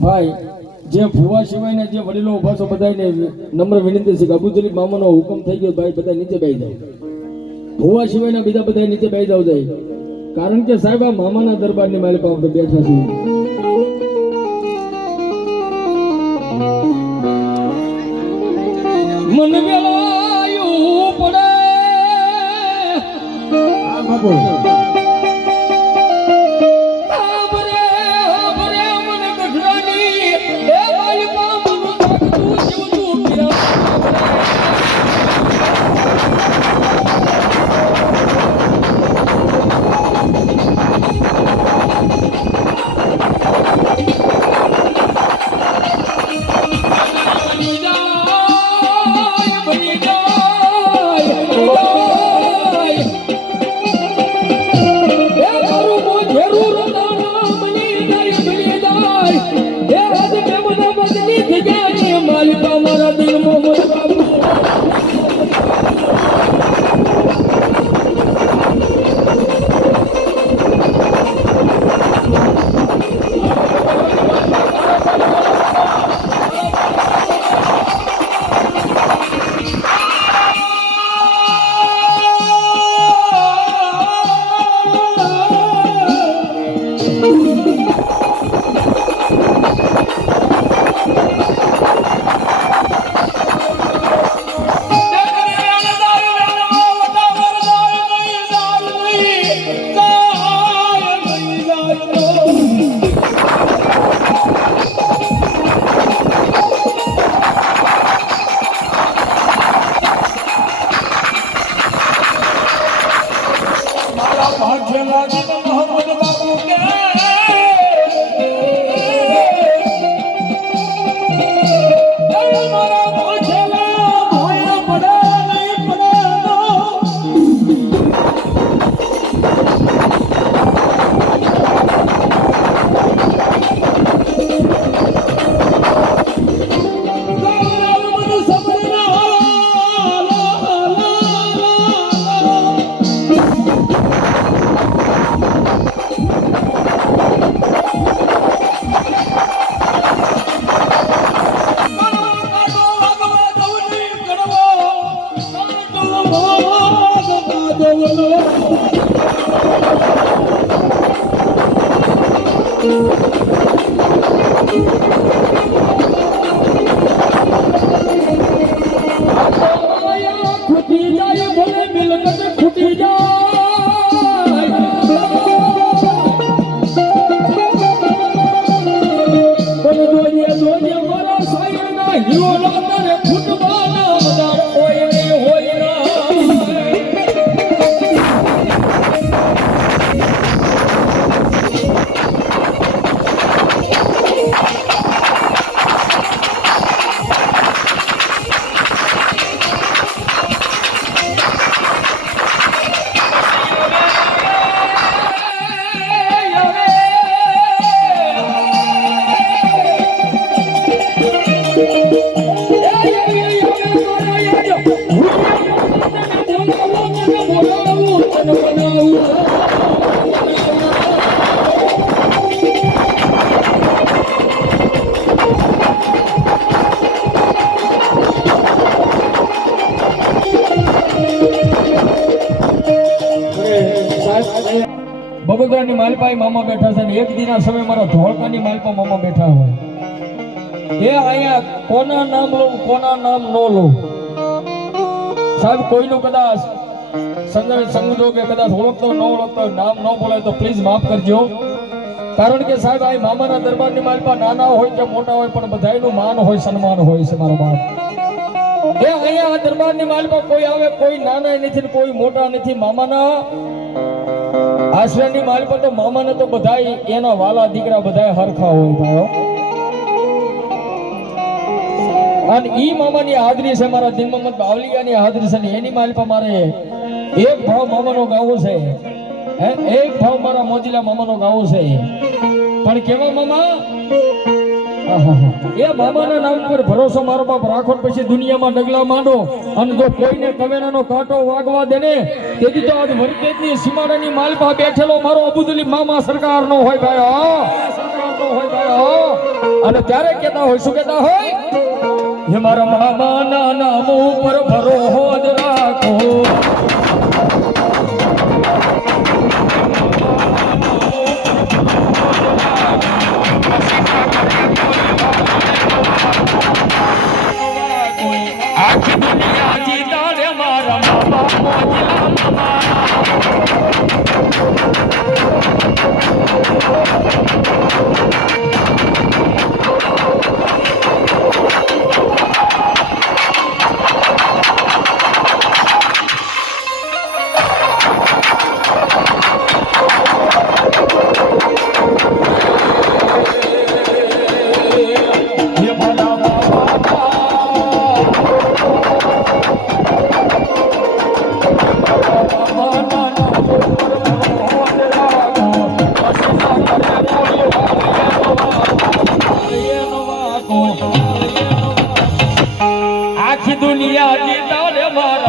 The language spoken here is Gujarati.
બધાને જે ફુવા સિવાયના જે વડીલો ઊભા છો બધાને નમ્ર વિનંતી છે કે અબુ જલીલ મામાનો હુકમ થઈ ગયો, ભાઈ, બધા નીચે બેસી જાઓ. ફુવા સિવાયના બીજા બધા નીચે બેસી જાવ જાય. કારણ કે સાહેબ, આ મામાના દરબારની માલિક આપણે બેઠા છીએ. મન વેલાયું પડે. આ બાપુ. মাঝে মাঝে মোহাম্মদ પણ બગોદરાની માલપાઈ મામા બેઠા છે ને એક દિના સમય મારા ધોળકાની માલપા મામા બેઠા હોય. એ અહીંયા કોના નામ લઉં, કોના નામ નો લઉં? સાહેબ, કોઈનું કદાચ સમજો કે કદાચ ઓળખતો, ન ઓળખતો, નામ ન બોલાય તો પ્લીઝ માફ કરજો. કારણ કે સાહેબ, આ મામાના દરબારની માલપા નાના હોય કે મોટા હોય, પણ બધાયનું માન હોય, સન્માન હોય છે મારો બાપ. એ અહીંયા આ દરબારની માલપા કોઈ આવે, કોઈ નાના નથી ને કોઈ મોટા નથી, મામાના. આશ્રયની માલ પર તો મામાને તો બધાય એના વાલા દીકરા બધાય હરખા હોય ભાઈઓ. અને ઈ મામાની હાજરી છે મારા દિન મોહમ્મદ બાવલિયાની હાજરી છે એની માલ મારે એક ભાવ મામાનો ગાવો છે. હે? એક ભાવ મારા મોજીલા મામાનો ગાવો છે. પણ કેવા મામા? એ મામાના નામ પર ભરોસો મારો બાપ રાખો પછી દુનિયામાં ડગલા માંડો. અને જો કોઈને કવેરાનો કાંટો વાગવા દે ને તેથી તો આજ વરકેજની સીમાડાની માલપા બેઠેલો મારો અબુદલી મામા સરકારનો હોય ભાઈ સરકારનો હોય ભાઈ અને ત્યારે કહેતા હોય, શું કહેતા હોય? હે મારા મામાના નામ ઉપર ભરોસો જ રાખો. 老무오 랜. આખી દુનિયા જીતા રે મારા.